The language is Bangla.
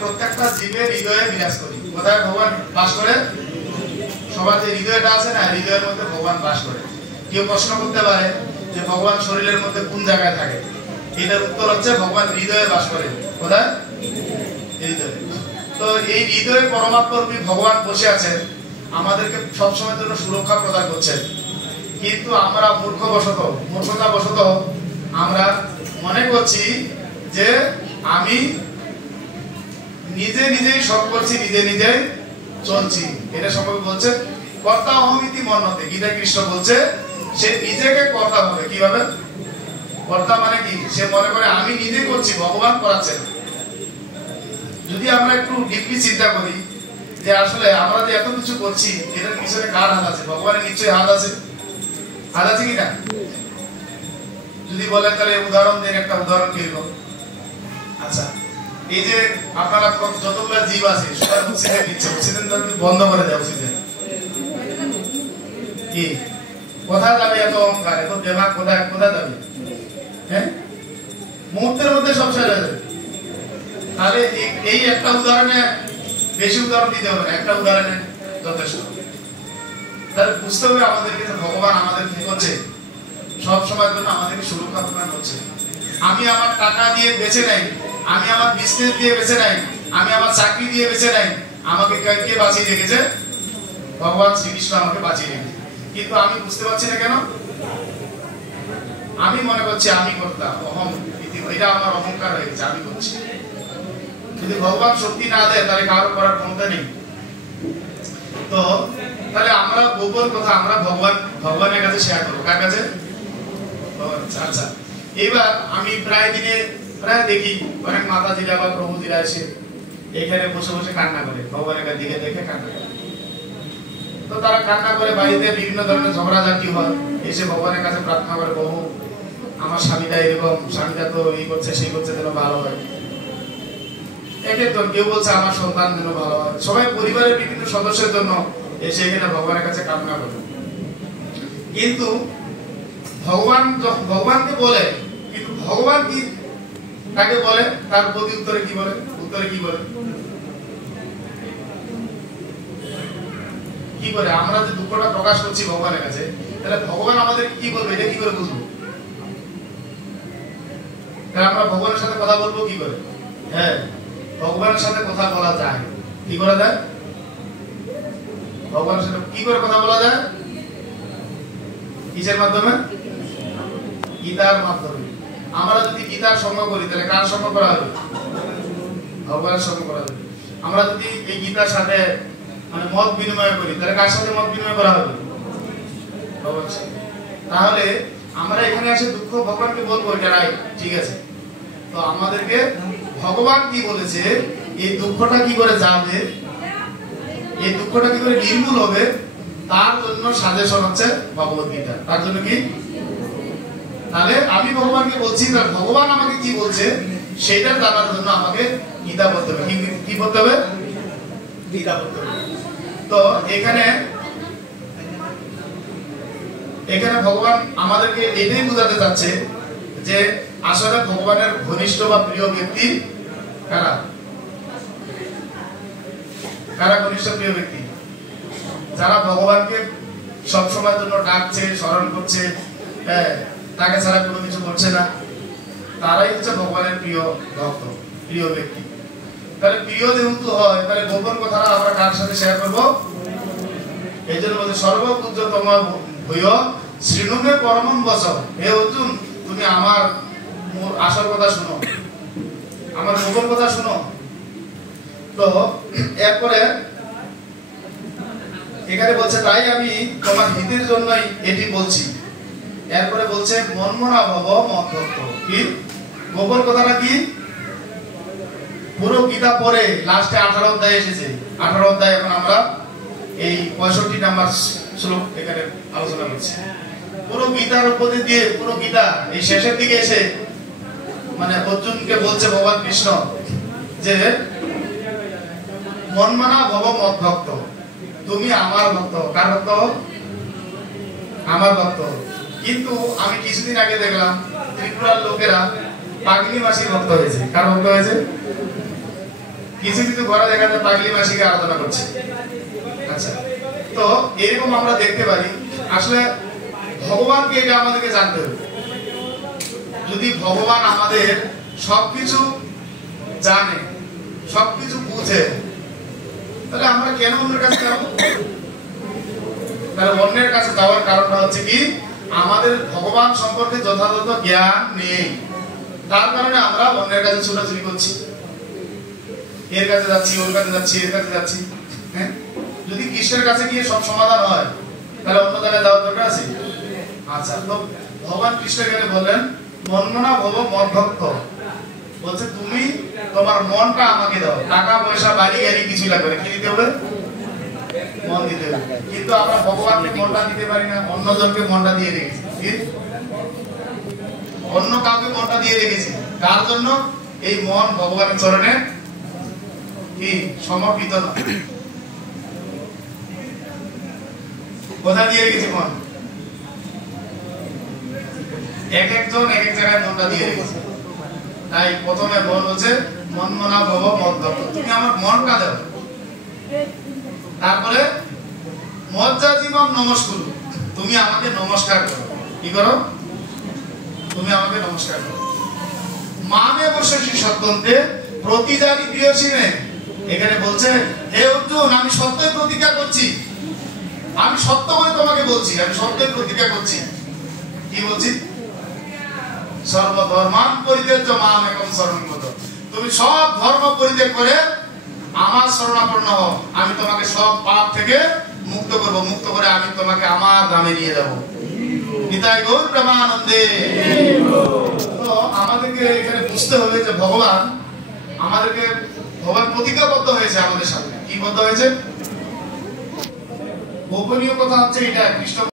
প্রত্যেকটা জীবের হৃদয়ে বিরাজ করি। কোথায় ভগবান বাস করে? সবার যে হৃদয়টা আছে না, হৃদয়ের মধ্যে ভগবান বাস করে। কেউ প্রশ্ন করতে পারে যে ভগবান শরীরের মধ্যে কোন জায়গায় থাকে? এটার উত্তর হচ্ছে ভগবান হৃদয়ে বাস করে। কোথায়? হৃদয়ে। তো এই হৃদয়ে পরমাত্মরূপী ভগবান বসে আছেন, আমাদেরকে সবসময়ের জন্য সুরক্ষা প্রদান করছেন। কিন্তু আমরা মূর্খতাবশত আমরা মনে করছি যে আমি নিজেই সব করছি, নিজেই চলছি। এটা সম্পর্কে বলছে কর্তা অহমিতি মন্যতে। গীতা কৃষ্ণ বলছে সে নিজেকে কর্তা ভাবে। কিভাবে কর্তা? মানে কি? সে মনে করে আমি নিজে করছি, ভগবান করাচ্ছেন। যদি আমরা একটু ডিপলি চিন্তা করি যে আসলে আমরা যে এত কিছু করছি, এটার পিছনে কার হাত আছে? ভগবানের নিশ্চয়ই হাত আছে। হাত আছে কিনা? যদি বলেন তাহলে উদাহরণ দেন, একটা উদাহরণ কি হলো? আচ্ছা, এই যে আপনারা যতগুলো জীব আছে সবাই অক্সিজেন নিচ্ছে, অক্সিজেন বন্ধ করে দেয়। অক্সিজেন কি কোথায় যাবে? এত অহংকার, এত দেমাগ কোথায় যাবে? হ্যাঁ, মুহূর্তের মধ্যে সব শেষ হয়ে যাবে। তাহলে এই একটা উদাহরণে, বেশি উদাহরণ দিতে হবে না, একটা উদাহরণে যথেষ্ট। তাহলে বুঝতে হবে আমাদেরকে যে ভগবান আমাদের কি করছে, সব সময়ের জন্য আমাদেরকে সুরক্ষা প্রদান করছে। আমি আমার টাকা দিয়ে বেঁচে নাই, আমি আমার বিজনেস দিয়ে বেঁচে নাই, আমি আমার চাকরি দিয়ে বেঁচে নাই, আমাকে কে বাঁচিয়ে রেখেছে? ভগবান শ্রীকৃষ্ণ আমাকে বাঁচিয়ে রেখেছে। কিন্তু আমি বুঝতে পারছি না কেন? আমি মনে করছি আমি করতাম, এটা আমার অহংকার হয়ে গেছে, আমি করছি। যদি ভগবান শক্তি না দেয় তাহলে কারো করার ক্ষমতা নেই। তো তাহলে আমরা গোপন কথা আমরা ভগবানের কাছে শেয়ার করবো। কার কাছে? আচ্ছা, এবার আমি প্রায় দেখি অনেক মাতাজিরা বা প্রভুজিরা এসে এখানে বসে বসে কান্না করে, ভগবানের দিকে দেখে কান্না করে। তো তারা কান্না করে, বাড়িতে বিভিন্ন ধরনের ঝগড়াঝাটি হয়, এসে ভগবানের কাছে প্রার্থনা করে, প্রভু আমার স্বামীটা এরকম, স্বামীটা তো এই করছে সেই করছে, যেন ভালো হয়। কেউ বলছে আমার সন্তান যেন ভালো হয়। সবাই পরিবারের বিভিন্ন সদস্যের জন্য এসে এখানে ভগবানের কাছে কামনা করে। কিন্তু ভগবানকে বলে, কিন্তু ভগবান কি তাকে বলে? তার প্রতি উত্তরে কি বলে? কি করে আমরা যে দুঃখটা প্রকাশ করছি ভগবানের কাছে, তাহলে ভগবান আমাদের কি বলবে? এটা কি করে বুঝবো? তাহলে আমরা ভগবানের সাথে কথা বলবো কি করে? হ্যাঁ, ভগবানের সাথে কথা বলা যায়। কি করা যায়? ভগবানের সাথে কি করে কথা বলা যায়? কিসের মাধ্যমে? গীতার মাধ্যমে। আমরা যদি গীতার সঙ্গ করি তাহলে কার সঙ্গ করা হবে? ভগবানের সঙ্গ করা হবে। আমরা যদি এই গীতার সাথে মানে মত বিনিময় করি তাহলে কার সাথে মত বিনিময় করা হবে? ভগবানের সাথে। তাহলে আমরা এখানে এসে দুঃখ ভগবানকে বলবো, এটা রাইট, ঠিক আছে। তো আমাদেরকে ভগবান কি বলেছে, এই দুঃখটা কি করে যাবে, এই দুঃখটা কি করে নির্মূল হবে, তার জন্য সাজেশন হচ্ছে ভগবদ্গীতা। তার জন্য কি? তাহলে আমি ভগবানকে বলছি, তাহলে ভগবান আমাকে কি বলছে সেটা জানার জন্য আমাকে গীতা পড়তে হবে। কি পড়তে হবে? গীতা পড়তে হবে। তো এখানে ভগবান আমাদেরকে এটাই বোঝাতে চাচ্ছে যে আসলে ভগবানের ঘনিষ্ঠ বা প্রিয় ব্যক্তি কারা? ঘনিষ্ঠ প্রিয় ব্যক্তি? যারা ভগবানকে সবসময়ের জন্য ডাকছে, স্মরণ করছে, হ্যাঁ, তাকে ছাড়া কোনো কিছু করছে না, তারাই হচ্ছে ভগবানের প্রিয় ভক্ত, প্রিয় ব্যক্তি। তাহলে প্রিয় যেহেতু হয়, তাহলে গোপন কথাটা আমরা কার সাথে শেয়ার করবো? এই জন্য বলছে সর্বপূজ্যতম ভূয় শ্রীনুমে পরমম বচঃ। হে অর্জুন, তুমি আমার আসল কথা শুনো, আমার গোপন কথা শুনো। তো এরপরে এখানে বলছে তাই আমি তোমার হিতের জন্যই এটি বলছি। এরপরে বলছে মনমনা ভব মদ্ভক্ত। কি গোপন কথাটা? কি পুরো গীতা পড়ে লাস্টে 18 অধ্যায় এসেছে। 18 অধ্যায় এখন আমরা এই 65 নাম্বার শ্লোক এখানে আলোচনা করছি। পুরো গীতার উপর দিয়ে পুরো গীতা এই শেষের দিকে এসে মানে অর্জুনকে বলছে ভগবান কৃষ্ণ যে মনমনা ভব মদ্ভক্ত, তুমি আমার ভক্ত। কার ভক্ত? আমার ভক্ত। কিন্তু আমি কিছুদিন আগে দেখলাম ত্রিপুরার লোকেরা পাগলি মাসির ভক্ত হয়েছে। কার ভক্ত হয়েছে? কিছু কিছু ঘরে দেখা যায় পাগলি মাসিকে আরাধনা করছে। আচ্ছা, তো এরকম আমরা দেখতে পারি। আসলে ভগবানকে এটা আমাদেরকে জানতে হবে। যদি ভগবান আমাদের সবকিছু জানে, সবকিছু বুঝে, তাহলে আমরা কেন অন্যের কাছে যাব? তাহলে অন্যের কাছে যাওয়ার কারণটা হচ্ছে কি, আমাদের ভগবান সম্পর্কে যথাযথ জ্ঞান নেই। তার কারণে আমরা অন্যের কাছে ছোটাছুটি করছি, এর কাছে যাচ্ছি, ওর কাছে যাচ্ছি, এর কাছে যাচ্ছি। হ্যাঁ, যদি কৃষ্ণের কাছে গিয়ে সব সমাধান হয়, তাহলে অন্য জায়গায় যাওয়ার দরকার আছে? আচ্ছা, তো ভগবান কৃষ্ণ এখানে বললেন মন্মনা ভব মদ্ভক্ত, বলছে তুমি তোমার মনটা আমাকে দাও। টাকা পয়সা বাড়ি গাড়ি কিছু লাগবে না, কি দিতে হবে? মন দিতে হবে। কিন্তু আমরা ভগবানকে মনটা দিতে পারি না, অন্যজনকে মনটা দিয়ে রেখেছি। অন্য কাউকে মনটা দিয়ে রেখেছি, তার জন্য এই মন ভগবানের চরণে কি সমর্পিত না। কোথায় দিয়ে রেখেছি মন? এক একজন এক এক জায়গায় মনটা দিয়ে রেখেছে। তাই প্রথমে মন হচ্ছে মনমনা ভব মদ্ভক্ত, তুমি আমার মনটা দাও। তারপরে মজ্জা জীবন নমস্কুরু, তুমি আমাকে নমস্কার করো। কি করো? তুমি আমাকে নমস্কার করো। মামে বসেছি সত্যন্তে প্রতিজারি প্রিয়সিনে, এখানে বলছে হে অর্জুন, আমি সত্যই প্রতিজ্ঞা করছি, আমি সত্য বলে তোমাকে বলছি, আমি সত্যই প্রতিজ্ঞা করছি। কি বলছি? সর্বধর্মান পরিত্যাজ্য মাম একম শরণং ব্রজ, তুমি সব ধর্ম পরিত্যাগ করে আমার শরণাপন্ন হও, আমি তোমাকে সব পাপ থেকে মুক্ত করব, মুক্ত করে আমি তোমাকে আমার ধামে নিয়ে যাব। নিতাই গৌর প্রেমানন্দে। তো আমাদেরকে এখানে বুঝতে হবে যে ভগবান আমাদেরকে, ভগবান প্রতিজ্ঞাবদ্ধ হয়েছে আমাদের সামনে। কি বদ্ধ হয়েছে? গোপনীয় কথা হচ্ছে এটা, কৃষ্ণ